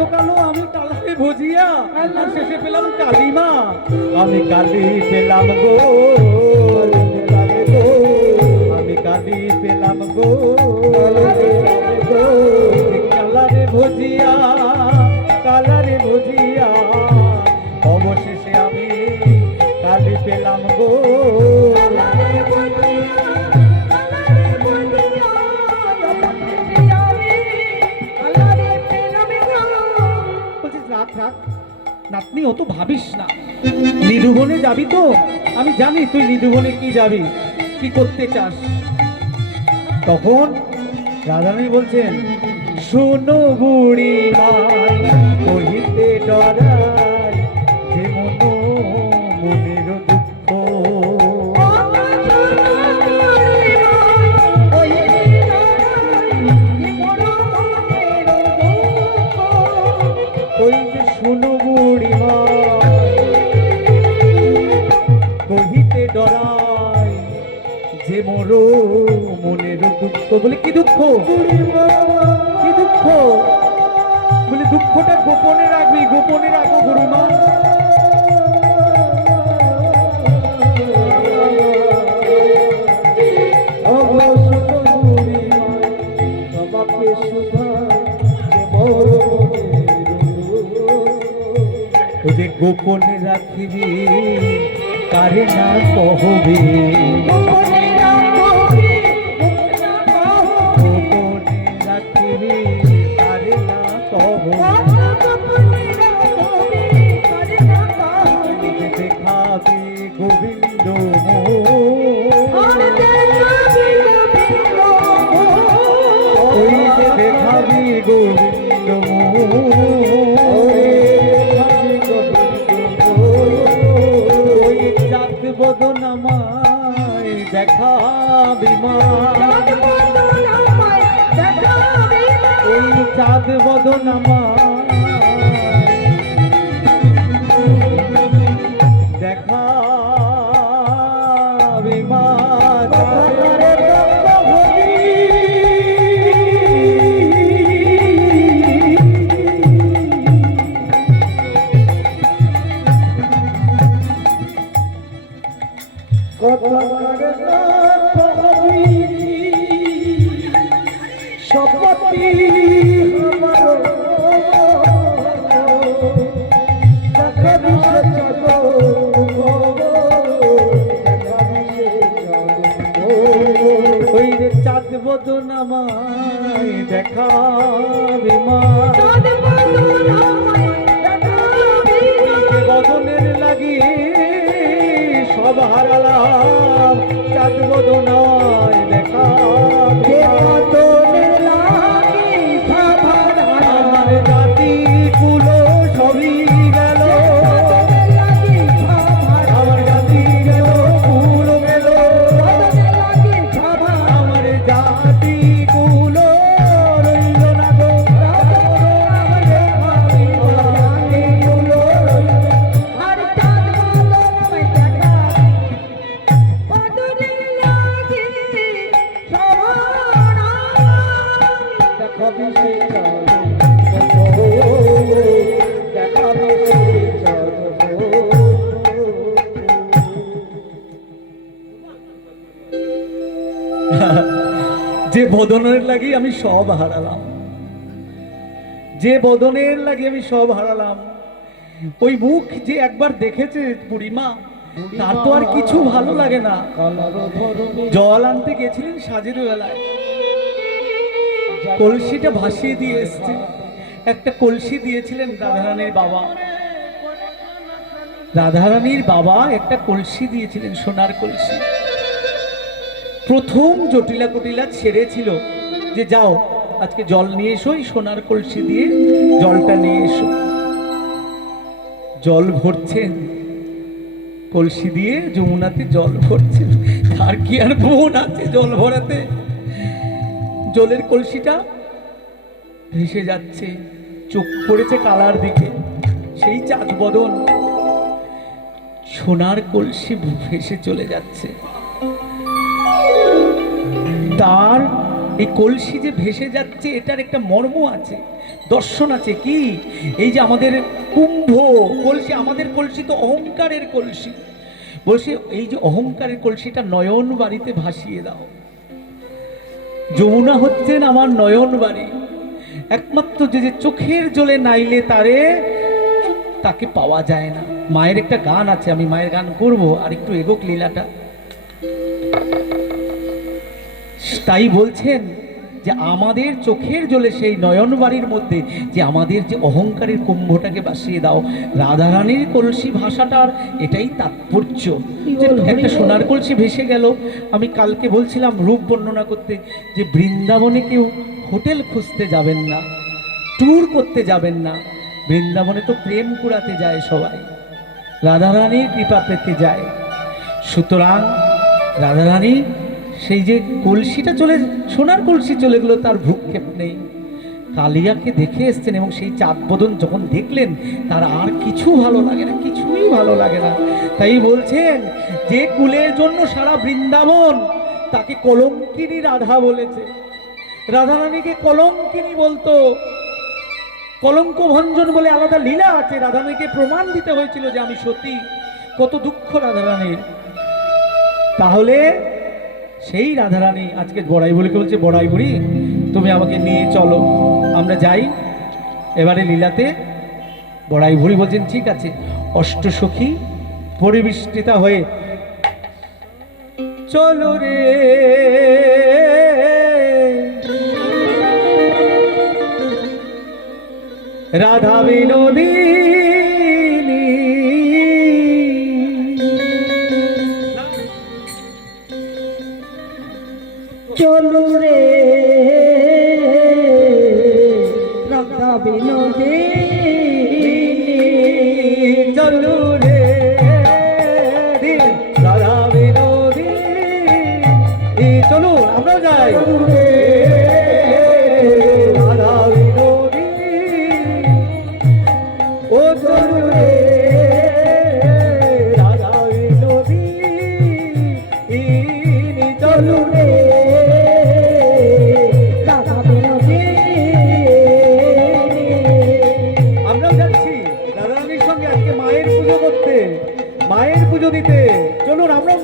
এতকালও আমি কালারে ভজিয়া আর শেষে পেলাম কালিমা। আমি কালি পেলাম গো, আমি কালি পেলাম গো, কালারে ভজিয়া, কালারে ভজিয়া অবশেষে আমি কালি পেলাম গো। নাতনি অত ভাবিস না, নিধুবনে যাবি তো? আমি জানি তুই নিধুবনে কি যাবি, কি করতে চাস। তখন রাধারানী বলছেন, শোনো বুড়ি মাই কহিতে ডরাই যে মনো মনের দুঃখ। ওই যে শোনো বুড়ি মাই কহিতে ডরাই যে মোরো মনের দুঃখ। বলে কি দুঃখ? কি দুঃখ? বলে দুঃখটা গোপনে রাখবি, গোপনে রাখো বুড়িমা। যে গোপনে রাখিবি কারে না কহবে, গোপনে রাখিবি কারে না কহবে। দেখাবি গোবিন্দ ওই যে দেখাবি গোবিন্দ বদন আমায় দেখাবি মা, ওই চাঁদ বদন আমায় দেখাবি মা। সপতি ওই যে চাঁদ বদন আমায় দেখাবি মা, বদনের লাগিয়ে সব হারালাম, চাঁদ বদন আমায় দেখাবি আমার জাতি কুলো সবই গেল, আমার জাতি গেল কুলো গেল, আমার জাতি কুলো রইল না গো। যে বদনের লাগি আমি সব হারালাম, যে বদনের লাগি আমি সব হারালাম, ওই মুখ যে একবার দেখেছে বুড়িমা তার তো আর কিছু ভালো লাগে না। জল আনতে গেছিলেন সাজের বেলায়, কলসিটা ভাসিয়ে দিয়ে এসছে। একটা কলসি দিয়েছিলেন রাধারানীর বাবা, রাধারানীর বাবা একটা কলসি দিয়েছিলেন, সোনার কলসি। প্রথম জটিলা কুটিলা ছেড়েছিল যে যাও আজকে জল নিয়ে এসো, সোনার কলসি দিয়ে জলটা নিয়ে এসো। জল ভরছেন কলসি দিয়ে, যমুনাতে জল ভরছেন। তার কি আর বোন আছে জল ভরাতে? জলের কলসিটা ভেসে যাচ্ছে, চোখ পড়েছে কালার দিকে, সেই চাঁদ বদন সোনার কলসি ভেসে চলে যাচ্ছে। তার এই কলসি যে ভেসে যাচ্ছে এটার একটা মর্ম আছে। দর্শন আছে কি? এই যে আমাদের কুম্ভ কলসি, আমাদের কলসি তো অহংকারের কলসি। বলছে এই যে অহংকারের কলসিটা নয়ন বাড়িতে ভাসিয়ে দাও। যমুনা হচ্ছেন আমার নয়ন বাড়ি, একমাত্র যে চোখের জলে নাইলে তারে তাকে পাওয়া যায় না। মায়ের একটা গান আছে, আমি মায়ের গান করব, আর একটু এগোক লীলাটা। তাই বলছেন যে আমাদের চোখের জলে সেই নয়ন বাড়ির মধ্যে যে আমাদের যে অহংকারের কুম্ভটাকে বাসিয়ে দাও। রাধারানীর কলসি ভাষাটার এটাই তাৎপর্য। একটা সোনার কলসি ভেসে গেল। আমি কালকে বলছিলাম রূপ বর্ণনা করতে, যে বৃন্দাবনে কেউ হোটেল খুঁজতে যাবেন না, ট্যুর করতে যাবেন না। বৃন্দাবনে তো প্রেম কুড়াতে যায় সবাই, রাধারানীর কৃপা পেতে যায়। সুতরাং রাধারানী সেই যে কলসিটা চলে, সোনার কলসি চলে গেল, তার ভ্রুক্ষেপ নেই। কালিয়াকে দেখে এসছেন এবং সেই চাঁদ বদন যখন দেখলেন তার আর কিছু ভালো লাগে না, কিছুই ভালো লাগে না। তাই বলছেন যে কুলের জন্য সারা বৃন্দাবন তাকে কলঙ্কিনী রাধা বলেছে। রাধারানীকে কলঙ্কিনী বলতো। কলঙ্ক ভঞ্জন বলে আলাদা লীলা আছে। রাধারানীকে প্রমাণ দিতে হয়েছিল যে আমি সতী। কত দুঃখ রাধারানীর। তাহলে সেই রাধারানী আজকে বড়াই বুড়িকে বলছে, বড়াই বুড়ি তুমি আমাকে নিয়ে চলো, আমরা যাই এবারে লীলাতে। বড়াই বুড়ি বলছেন ঠিক আছে। অষ্টসখী পরিবেষ্টিতা হয়ে চলো রে রাধা বিনোদিনী, চলো রে রাধা বিনোদিনী, চলো রে রাধা বিনোদিনী, চলো আমরা যাই রাধা বিনোদিনী, ও চলো রে রাধা বিনোদিনী, চলো রে রাধা বিনোদিনী। আমরাও যাচ্ছি রাধারানীর সঙ্গে আজকে মায়ের পুজো করতে, মায়ের পুজো দিতে। চলুন আমরাও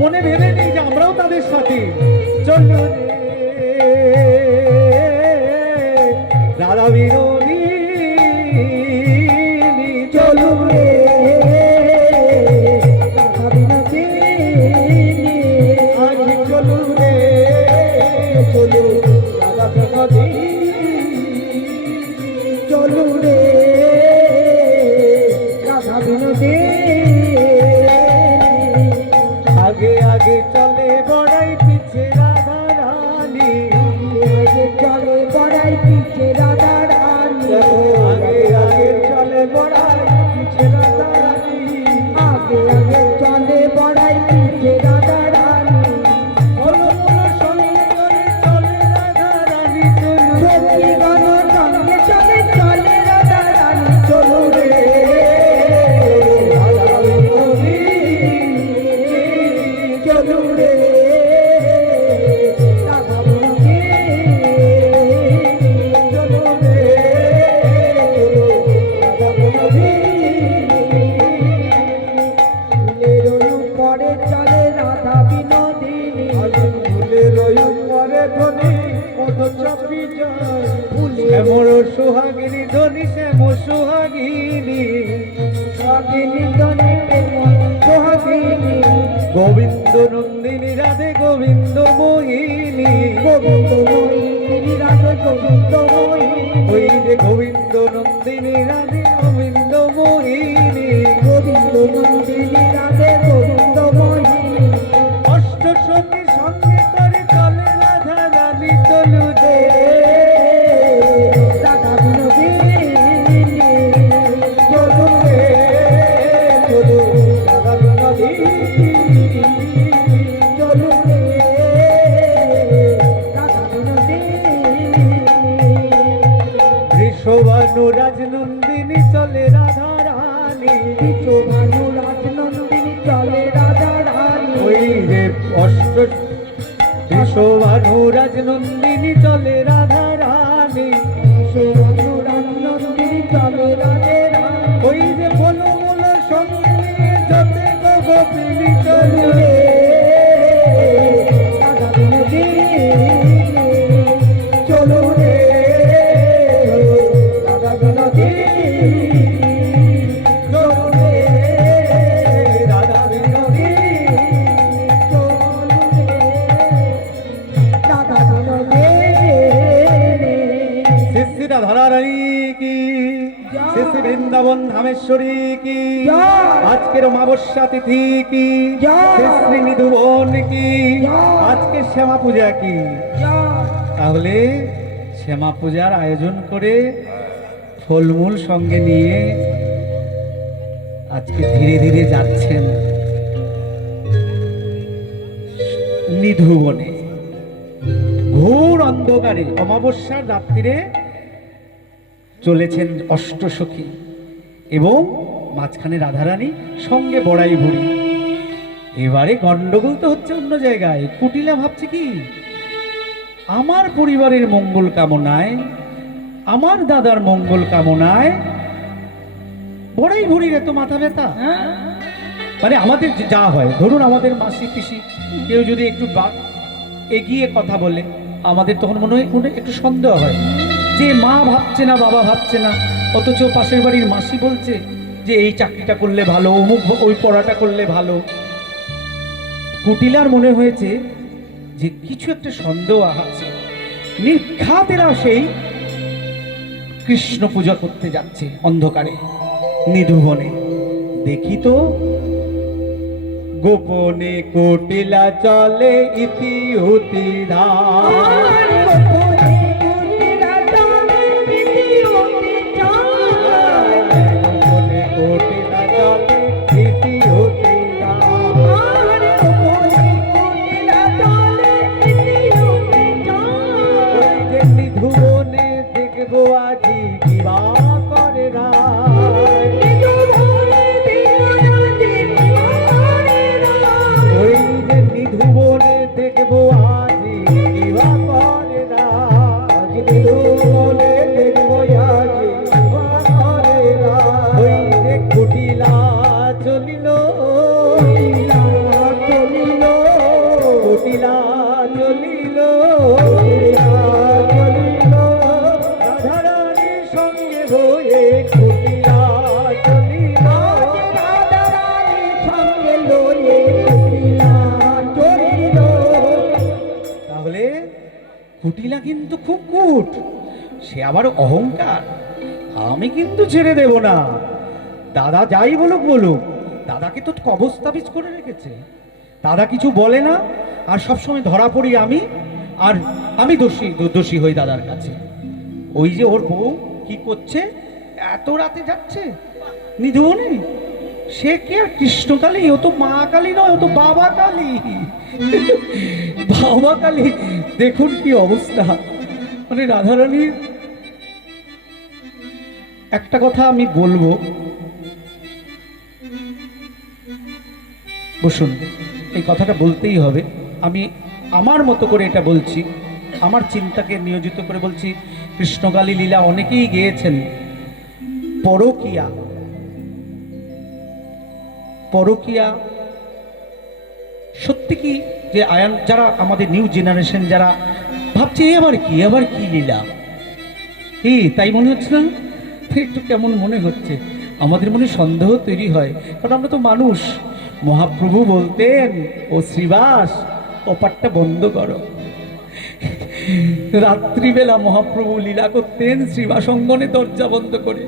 মনে ভেবে নিই যে আমরাও তাদের সাথে। চলুন রাধা বিনোদিনী, চলুন রে রাধা বিনোদিনী, আজ চলুন রে চলুন রাধা বিনোদিনী, চলো রে রাধা বিনোদিনী। আগে আগে চলে বড়াই পিছে রাধা রানী, চলে বড়াই পিছে রাধা রানী, আগে আগে চলে বড়াই পিছে রাধা রানী, আগে আগে চলে বড়াই পিছে রাধা রানী। বলো বলো সঙ্গে করে চলে রাধা রানী, সখী গণ সঙ্গে চলে চলে রাধা রানী, চলো রে রাধা বিনোদিনী, চলো রে রাধা বিনোদিনী, চলো রে রাধা বিনোদিনী, ফুলের উপরে চলে রাধা বিনোদিনী, ফুলের উপরে ধ্বনি কত চাপি যায়, শ্যামর সোহাগিনী ধ্বনি শ্যাম সোহাগিনী, সোহাগিনী ধনে প্রেম সোহাগিনী, গোবিন্দ নন্দিনী রাধে গোবিন্দ মোহিনী, গোবিন্দ মোহিনী রাধে গোবিন্দ মোহিনী, ওই যে গোবিন্দ নন্দিনী রাধে গোবিন্দ মোহিনী, গোবিন্দ নন্দিনী রাধে গোবিন্দ মোহিনী। অষ্ট সখী সঙ্গে করে চলে রাধা রানী, চলু রে রাধা বিনোদিনী, চলু রে চলু রাধা বিনোদিনী, চলো রে রাধা বিনোদিনী, ঋষভানু রাজনন্দিনী চলে রাধা রানী, বিশ্বভানু রাজনন্দিনী চলে রাধা রানী, ওই রে অষ্ট ঋষভানু রাজনন্দিনী চলে রাধা রানী, বিশ্বভানু চলে রাধে রানী ওই যে ফলমূল সঙ্গে নিয়ে যেতে গো গোপিনী চলে রে রাধা বিনোদী চলো রে রাধা বিনোদী চলো রে রাধা বিনোদী চলো রে রাধা বিনোদী শ্রী রাধা রানী কি শ্রী শ্রী বৃন্দাবন ধামেশ্বরী কি জয়। আজকের অমাবস্যা তিথি কি জয়। শ্রী শ্রী নিধুবন কি জয়। আজকে শ্যামা পূজা কি জয়। তাহলে শ্যামা পূজার আয়োজন করে ফলমূল সঙ্গে নিয়ে আজকে ধীরে ধীরে যাচ্ছেন নিধুবনে। ঘোর অন্ধকারে অমাবস্যার রাত্রিরে চলেছেন অষ্টসখী এবং মাঝখানে রাধারানী, সঙ্গে বড়াই বুড়ি। এবারে গন্ডগোল তো হচ্ছে অন্য জায়গায়। কুটিলা ভাবছে কি, আমার পরিবারের মঙ্গল কামনায়, আমার দাদার মঙ্গল কামনায় বড়াই বুড়ির এত মাথা ব্যথা। মানে আমাদের যা হয়, ধরুন আমাদের মাসি পিসি কেউ যদি একটু এগিয়ে কথা বলে, আমাদের তখন মনে হয় একটু সন্দেহ হয় যে মা ভাবছে না, বাবা ভাবছে না, অথচ পাশের বাড়ির মাসি বলছে যে এই চাকরিটা করলে ভালো, অমুক ওই পড়াটা করলে ভালো। কুটিলার মনে হয়েছে যে কিছু একটা সন্দেহ আছে। নির্ঘাতেরা সেই কৃষ্ণ পূজা করতে যাচ্ছে অন্ধকারে নিধুবনে। দেখি তো গোপনে কুটিলা চলে ইতিউতি ধার। গোপনে কুটিলা চলে ইতিউতি ধার। গোপনে কুটিলা চলে ইতিউতি ধার। গোপনে কুটিলা চলে ইতিউতি ধার। ওই যে নিধুবনে দেখবো আজি কিবা করে রায়। নিধুবনে দেখবো আজি কিবা করে রায়। ওই যে নিধুবনে দেখবো আজি কিবা করে রায়। নিধুবনে দেখবো আজি কিবা করে রায়। ওই যে কুটিলা চলিল, কুটিলা চলিল, কুটিলা চলিল, কুটিলা চলিল। রাধারানীর সঙ্গে হয়ে কুটিলা চলিল। রাধারানীর সঙ্গে লয়ে কুটিলা চলিল। তাহলে কুটিলা কিন্তু খুব কুট, সে আবার অহংকার। আমি কিন্তু ছেড়ে দেব না, দাদা যাই বলুক বলুক, দাদাকে তো কবজ তাবিজ করে রেখেছে, দাদা কিছু বলে না, আর সবসময় ধরা পড়ি আমি, আর আমি দোষী হই দাদার কাছে। ওই যে ওর বউ কি করছে, এত রাতে যাচ্ছে নিধুবনে, সে কি আর কৃষ্ণকালী, ও তো মা কালী নয়, ও তো বাবা কালী। বাবা কালী, দেখুন কি অবস্থা। মানে রাধারানীর একটা কথা আমি বলবো, বসুন, এই কথাটা বলতেই হবে। আমি আমার মতো করে এটা বলছি, আমার চিন্তাকে নিয়োজিত করে বলছি। কৃষ্ণকালী লীলা অনেকেই গেয়েছেন। পরকিয়া, পরকিয়া সত্যি কি, যে আয়ান যারা আমাদের নিউ জেনারেশন যারা ভাবছে আবার কি লীলা, তাই মনে হচ্ছে না? একটু কেমন মনে হচ্ছে, আমাদের মনে সন্দেহ তৈরি হয়, কারণ আমরা তো মানুষ। মহাপ্রভু বলতেন, ও শ্রীবাস ওপারটা বন্ধ করো। রাত্রিবেলা মহাপ্রভু লীলা করতেন শ্রীবাস অঙ্গনে দরজা বন্ধ করে।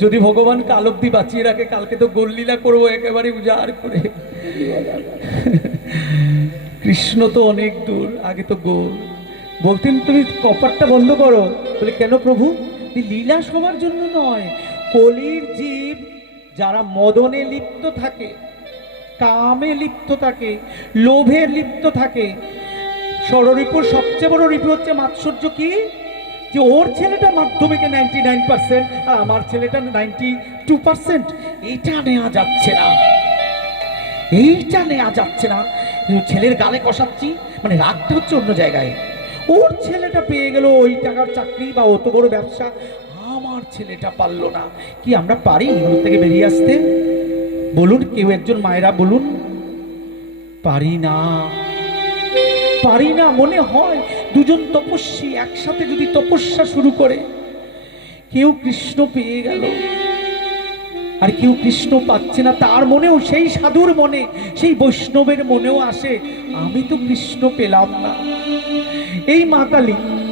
যদি ভগবান কাল অব্দি বাঁচিয়ে রাখে, কালকে তো গোল লীলা করবো একেবারে উজাড় করে। কৃষ্ণ তো অনেক দূর, আগে তো গোল। বলতেন তুমি কপারটা বন্ধ করো। বলে কেন প্রভু? এই লীলা সবার জন্য নয়, কলির জীব যারা মদনে লিপ্ত থাকে, কামে লিপ্ত থাকে, লোভে লিপ্ত থাকে। ষড়রিপুর সবচেয়ে বড় রিপু হচ্ছে মাৎসর্য। কি যে ওর ছেলেটা মাধ্যমিকে 99% আর আমার ছেলেটা 92%, এইটা নেওয়া যাচ্ছে না, এইটা নেওয়া যাচ্ছে না। ছেলের গালে কষাচ্ছি, মানে রাগটা হচ্ছে অন্য জায়গায়। ওর ছেলেটা পেয়ে গেল ওই টাকার চাকরি বা অত বড় ব্যবসা, আমার আমার ছেলেটা পারলো না। কি আমরা পারি ঘর থেকে বেরিয়ে আসতে? বলুন, কেউ একজন মায়েরা বলুন। পারি না, পারি না। মনে হয় দুজন তপস্বী একসাথে যদি তপস্যা শুরু করে, কেউ কৃষ্ণ পেয়ে গেল আর কেউ কৃষ্ণ পাচ্ছে না, তার মনেও, সেই সাধুর মনে, সেই বৈষ্ণবের মনেও আসে, আমি তো কৃষ্ণ পেলাম না। এই মা কালী